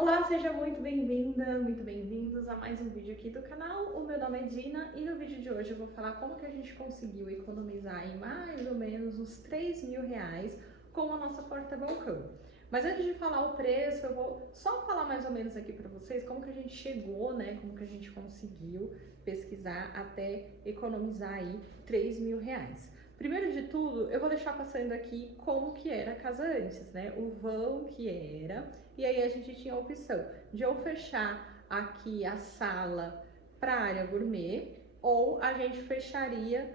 Olá, seja muito bem-vinda, muito bem-vindos a mais um vídeo aqui do canal. O meu nome é Dina e no vídeo de hoje eu vou falar como que a gente conseguiu economizar em mais ou menos uns 3 mil reais com a nossa porta-balcão. Mas antes de falar o preço, eu vou só falar mais ou menos aqui para vocês como que a gente chegou, né, como que a gente conseguiu pesquisar até economizar aí 3 mil reais. Primeiro de tudo, eu vou deixar passando aqui como que era a casa antes, né, o vão que era. E aí a gente tinha a opção de ou fechar aqui a sala para a área gourmet, ou a gente fecharia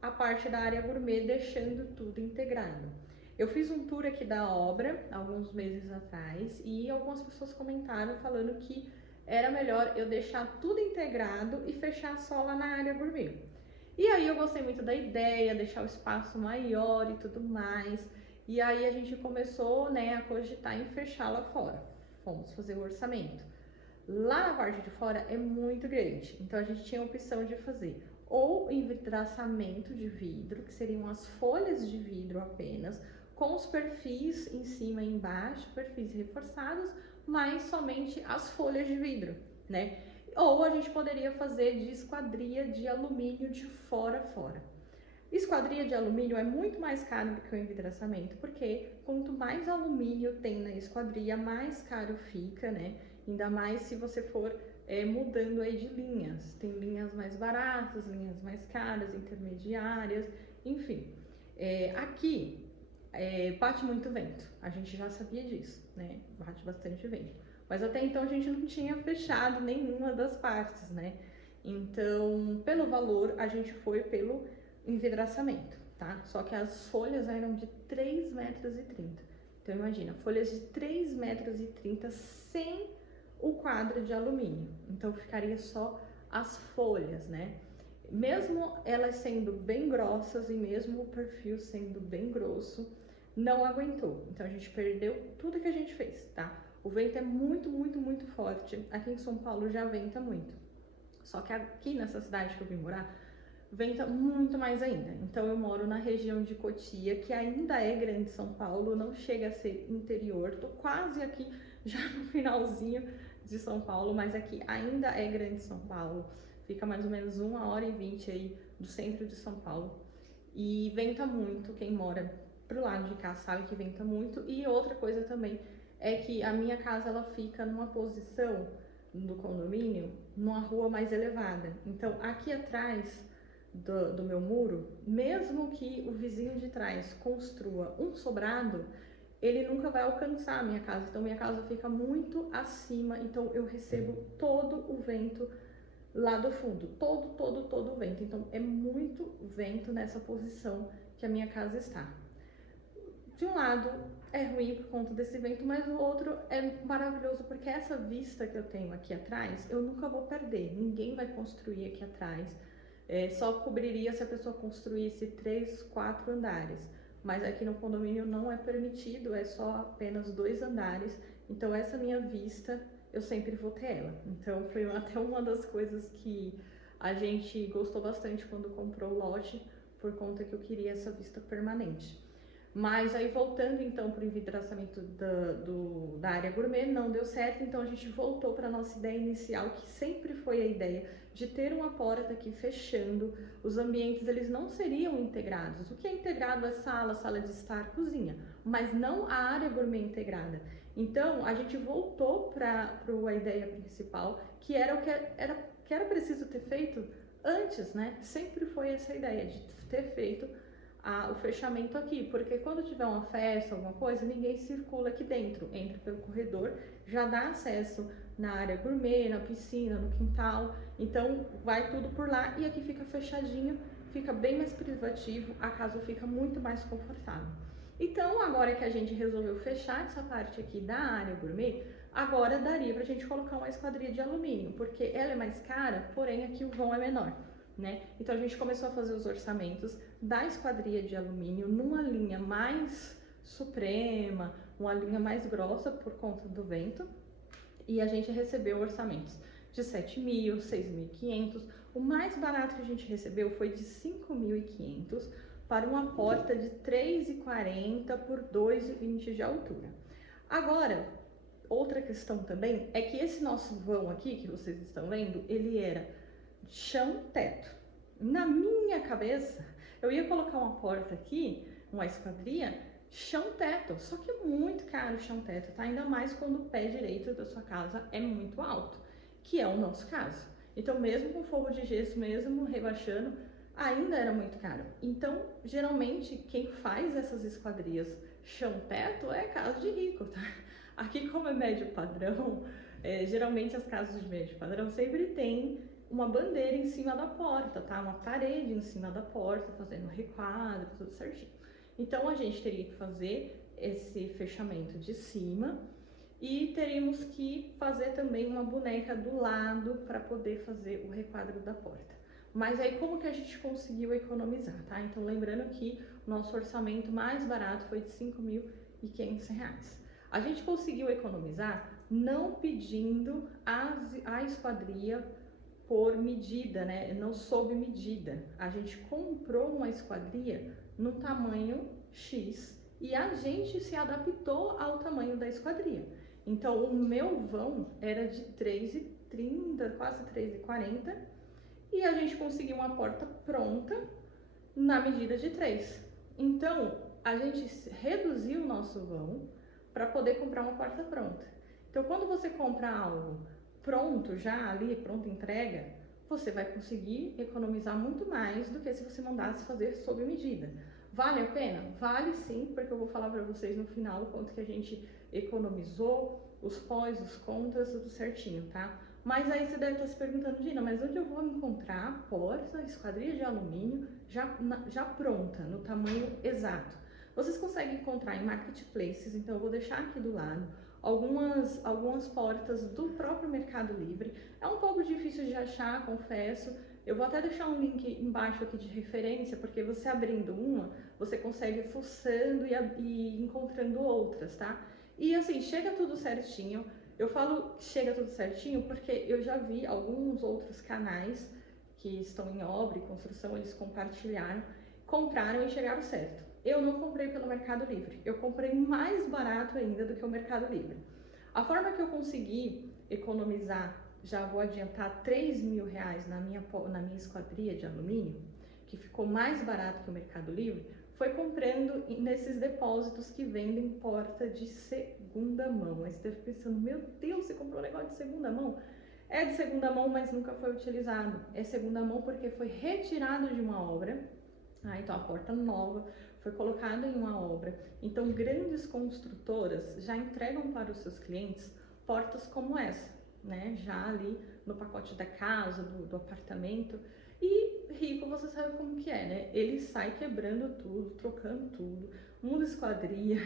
a parte da área gourmet deixando tudo integrado. Eu fiz um tour aqui da obra alguns meses atrás e algumas pessoas comentaram falando que era melhor eu deixar tudo integrado e fechar só lá na área gourmet. E aí eu gostei muito da ideia, deixar o espaço maior e tudo mais. E aí a gente começou, né, a cogitar em fechar lá fora. Fomos fazer o orçamento. Lá na parte de fora é muito grande, então a gente tinha a opção de fazer ou envidraçamento de vidro, que seriam as folhas de vidro apenas, com os perfis em cima e embaixo, perfis reforçados, mas somente as folhas de vidro, né? Ou a gente poderia fazer de esquadria de alumínio de fora a fora. Esquadria de alumínio é muito mais caro do que o envidraçamento, porque quanto mais alumínio tem na esquadria, mais caro fica, né? Ainda mais se você for mudando aí de linhas. Tem linhas mais baratas, linhas mais caras, intermediárias, enfim. Aqui bate muito vento, a gente já sabia disso, né? Bate bastante vento. Mas até então a gente não tinha fechado nenhuma das partes, né? Então, pelo valor, a gente foi pelo envidraçamento, tá? Só que as folhas eram de 3,30 metros. Então, imagina, folhas de 3,30 metros sem o quadro de alumínio. Então, ficaria só as folhas, né? Mesmo elas sendo bem grossas e mesmo o perfil sendo bem grosso, não aguentou. Então, a gente perdeu tudo que a gente fez, tá? O vento é muito, muito, muito forte. Aqui em São Paulo já venta muito. Só que aqui nessa cidade que eu vim morar, venta muito mais ainda. Então eu moro na região de Cotia, que ainda é grande São Paulo, não chega a ser interior. Tô quase aqui já no finalzinho de São Paulo, mas aqui ainda é grande São Paulo. Fica mais ou menos 1h20 aí do centro de São Paulo. E venta muito, quem mora pro lado de cá sabe que venta muito. E outra coisa também é que a minha casa ela fica numa posição do condomínio, numa rua mais elevada. Então aqui atrás do meu muro, mesmo que o vizinho de trás construa um sobrado, ele nunca vai alcançar a minha casa. Então minha casa fica muito acima, então eu recebo todo o vento lá do fundo, todo o vento. Então é muito vento nessa posição que a minha casa está. De um lado é ruim por conta desse vento, mas o outro é maravilhoso porque essa vista que eu tenho aqui atrás, eu nunca vou perder. Ninguém vai construir aqui atrás. Só cobriria se a pessoa construísse 3, 4 andares. Mas aqui no condomínio não é permitido, é só apenas 2 andares. Então essa minha vista, eu sempre vou ter ela. Então foi até uma das coisas que a gente gostou bastante quando comprou o lote, por conta que eu queria essa vista permanente. Mas aí voltando então para o envidraçamento da área gourmet, não deu certo, então a gente voltou para a nossa ideia inicial, que sempre foi a ideia de ter uma porta aqui fechando. Os ambientes eles não seriam integrados. O que é integrado é sala, sala de estar, cozinha, mas não a área gourmet integrada. Então a gente voltou para a ideia principal, que era o que era preciso ter feito antes, né? Sempre foi essa ideia de ter feito o fechamento aqui, porque quando tiver uma festa, alguma coisa, ninguém circula aqui dentro, entra pelo corredor, já dá acesso na área gourmet, na piscina, no quintal, então vai tudo por lá e aqui fica fechadinho, fica bem mais privativo, a casa fica muito mais confortável. Então agora que a gente resolveu fechar essa parte aqui da área gourmet, agora daria pra gente colocar uma esquadria de alumínio, porque ela é mais cara, porém aqui o vão é menor. Né? Então a gente começou a fazer os orçamentos da esquadria de alumínio numa linha mais suprema, uma linha mais grossa por conta do vento, e a gente recebeu orçamentos de 7 mil, 6.500. O mais barato que a gente recebeu foi de 5.500 para uma porta de 3,40 por 2,20 de altura. Agora, outra questão também é que esse nosso vão aqui, que vocês estão vendo, ele era chão-teto. Na minha cabeça, eu ia colocar uma porta aqui, uma esquadria, chão-teto, só que é muito caro o chão-teto, tá? Ainda mais quando o pé direito da sua casa é muito alto, que é o nosso caso. Então, mesmo com forro de gesso, mesmo rebaixando, ainda era muito caro. Então, geralmente, quem faz essas esquadrias chão-teto é casa de rico, tá? Aqui, como é médio padrão, geralmente as casas de médio padrão sempre tem uma bandeira em cima da porta, tá? Uma parede em cima da porta, fazendo requadro, tudo certinho. Então, a gente teria que fazer esse fechamento de cima e teríamos que fazer também uma boneca do lado para poder fazer o requadro da porta. Mas aí, como que a gente conseguiu economizar, tá? Então, lembrando que o nosso orçamento mais barato foi de R$ 5.500. A gente conseguiu economizar não pedindo a esquadria por medida, né? Não sob medida. A gente comprou uma esquadria no tamanho X e a gente se adaptou ao tamanho da esquadria. Então, o meu vão era de 3,30, quase 3,40 e a gente conseguiu uma porta pronta na medida de 3. Então, a gente reduziu o nosso vão para poder comprar uma porta pronta. Então, quando você compra algo pronto, já ali, pronta entrega, você vai conseguir economizar muito mais do que se você mandasse fazer sob medida. Vale a pena? Vale sim, porque eu vou falar para vocês no final o quanto que a gente economizou, os pós, os contras, tudo certinho, tá? Mas aí você deve estar se perguntando, Gina, mas onde eu vou encontrar a porta, esquadria de alumínio já pronta, no tamanho exato? Vocês conseguem encontrar em marketplaces, então eu vou deixar aqui do lado algumas portas do próprio Mercado Livre. É um pouco difícil de achar, confesso. Eu vou até deixar um link embaixo aqui de referência, porque você abrindo uma, você consegue ir fuçando e encontrando outras, tá? E assim, chega tudo certinho. Eu falo chega tudo certinho porque eu já vi alguns outros canais que estão em obra e construção, eles compartilharam, compraram e chegaram certo. Eu não comprei pelo Mercado Livre, eu comprei mais barato ainda do que o Mercado Livre. A forma que eu consegui economizar, já vou adiantar R$ 3.000 na minha esquadria de alumínio, que ficou mais barato que o Mercado Livre, foi comprando nesses depósitos que vendem porta de segunda mão. Aí você deve pensando, meu Deus, você comprou um negócio de segunda mão? É de segunda mão, mas nunca foi utilizado. É segunda mão porque foi retirado de uma obra. Então a porta nova foi colocada em uma obra. Então grandes construtoras já entregam para os seus clientes portas como essa, né? Já ali no pacote da casa, do apartamento. E rico, você sabe como que é, né? Ele sai quebrando tudo, trocando tudo, muda esquadria,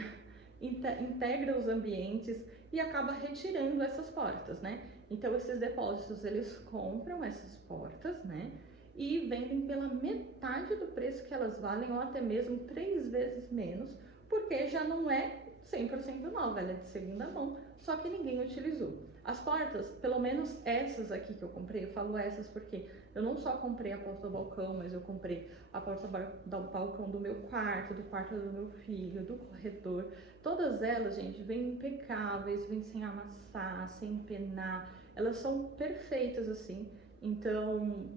integra os ambientes e acaba retirando essas portas, né? Então esses depósitos, eles compram essas portas, né? E vendem pela metade do preço que elas valem, ou até mesmo 3 vezes menos, porque já não é 100% nova, ela é de segunda mão, só que ninguém utilizou. As portas, pelo menos essas aqui que eu comprei, eu falo essas porque eu não só comprei a porta do balcão, mas eu comprei a porta do balcão do meu quarto, do quarto do meu filho, do corredor. Todas elas, gente, vêm impecáveis, vêm sem amassar, sem empenar, elas são perfeitas assim. Então,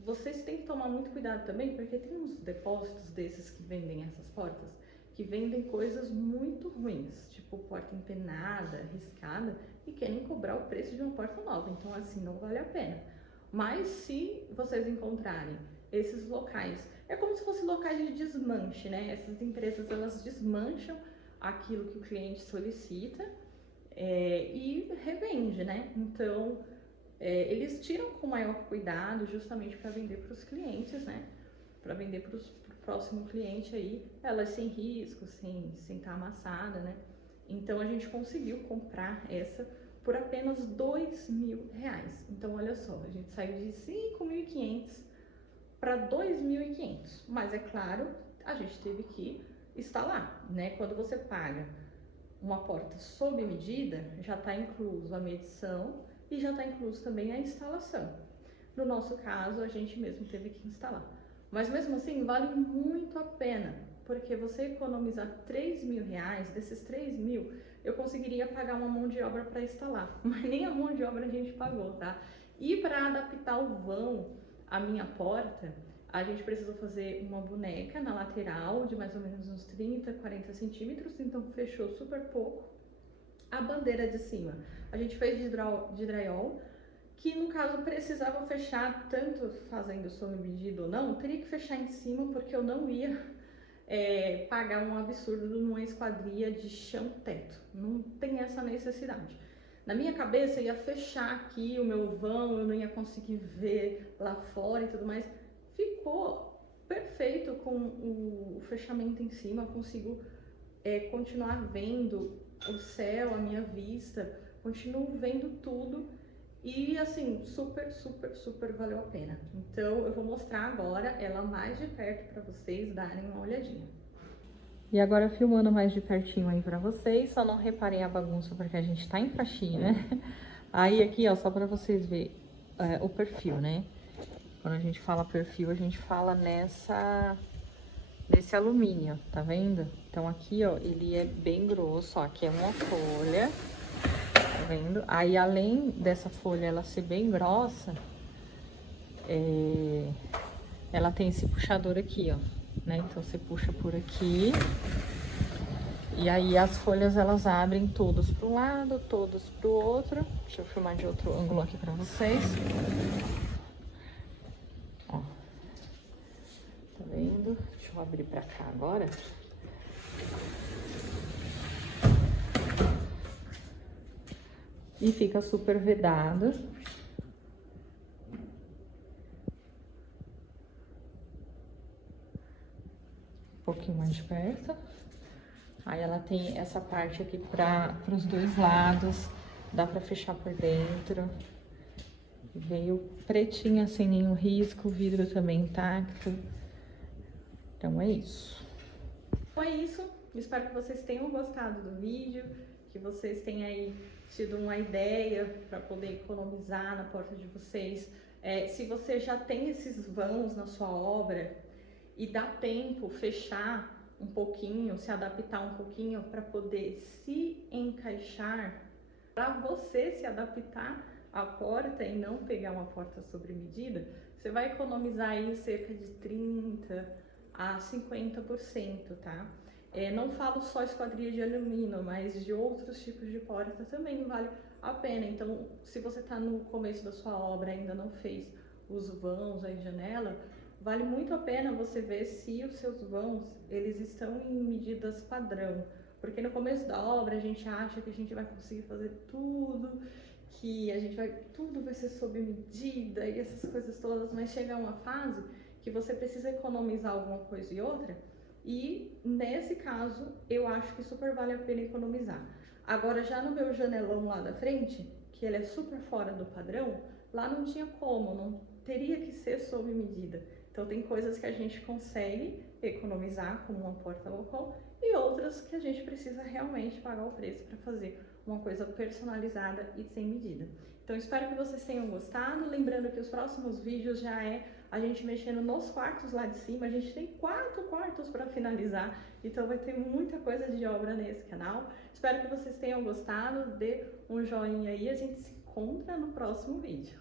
vocês têm que tomar muito cuidado também, porque tem uns depósitos desses que vendem essas portas, que vendem coisas muito ruins, tipo porta empenada, riscada, e querem cobrar o preço de uma porta nova. Então, assim, não vale a pena. Mas se vocês encontrarem esses locais, é como se fossem locais de desmanche, né? Essas empresas, elas desmancham aquilo que o cliente solicita e revende, né? Então, eles tiram com maior cuidado justamente para vender para os clientes, né? Para vender para o próximo cliente aí, elas sem risco, sem estar amassada, né? Então a gente conseguiu comprar essa por apenas R$ 2.000. Então olha só, a gente saiu de 5.500 para 2.500. Mas é claro, a gente teve que instalar, né? Quando você paga uma porta sob medida, já está incluso a medição e já está incluso também a instalação. No nosso caso, a gente mesmo teve que instalar. Mas mesmo assim, vale muito a pena, porque você economizar R$ 3.000, desses 3.000, eu conseguiria pagar uma mão de obra para instalar, mas nem a mão de obra a gente pagou, tá? E para adaptar o vão à minha porta, a gente precisou fazer uma boneca na lateral de mais ou menos uns 30, 40 centímetros, então fechou super pouco. A bandeira de cima, a gente fez de drywall, que no caso precisava fechar, tanto fazendo sob medida ou não, teria que fechar em cima porque eu não ia pagar um absurdo numa esquadria de chão-teto, não tem essa necessidade. Na minha cabeça ia fechar aqui o meu vão, eu não ia conseguir ver lá fora e tudo mais. Ficou perfeito com o fechamento em cima, consigo continuar vendo o céu, a minha vista, continuo vendo tudo. E assim, super valeu a pena. Então eu vou mostrar agora ela mais de perto para vocês darem uma olhadinha. E agora filmando mais de pertinho aí pra vocês, só não reparem a bagunça porque a gente tá em faxina. Aí aqui, ó, só pra vocês verem o perfil, né? Quando a gente fala perfil, a gente fala nesse alumínio, tá vendo? Então aqui, ó, ele é bem grosso, ó, aqui é uma folha. Tá vendo? Aí, além dessa folha ela ser bem grossa, ela tem esse puxador aqui, ó, né? Então, você puxa por aqui. E aí, as folhas, elas abrem todas pro lado, todas pro outro. Deixa eu filmar de outro ângulo aqui pra vocês. Ó. Tá vendo? Deixa eu abrir pra cá agora. E fica super vedado. Um pouquinho mais de perto. Aí ela tem essa parte aqui para os dois lados. Dá pra fechar por dentro. Veio pretinha, sem nenhum risco. O vidro também intacto. Então é isso. Foi isso. Espero que vocês tenham gostado do vídeo. Que vocês tenham aí tido uma ideia para poder economizar na porta de vocês. Se você já tem esses vãos na sua obra e dá tempo fechar um pouquinho, se adaptar um pouquinho para poder se encaixar, para você se adaptar à porta e não pegar uma porta sobre medida, você vai economizar aí cerca de 30 a 50%, tá? Não falo só esquadria de alumínio, mas de outros tipos de porta também vale a pena. Então, se você está no começo da sua obra e ainda não fez os vãos, a janela, vale muito a pena você ver se os seus vãos, eles estão em medidas padrão. Porque no começo da obra a gente acha que a gente vai conseguir fazer tudo, que tudo vai ser sob medida e essas coisas todas, mas chega uma fase que você precisa economizar alguma coisa e outra. E nesse caso, eu acho que super vale a pena economizar. Agora, já no meu janelão lá da frente, que ele é super fora do padrão, lá não tinha como, não teria que ser sob medida. Então, tem coisas que a gente consegue economizar, como uma porta local, e outras que a gente precisa realmente pagar o preço para fazer uma coisa personalizada e sem medida. Então, espero que vocês tenham gostado. Lembrando que os próximos vídeos já a gente mexendo nos quartos lá de cima. A gente tem 4 quartos para finalizar, então vai ter muita coisa de obra nesse canal. Espero que vocês tenham gostado. Dê um joinha aí, a gente se encontra no próximo vídeo.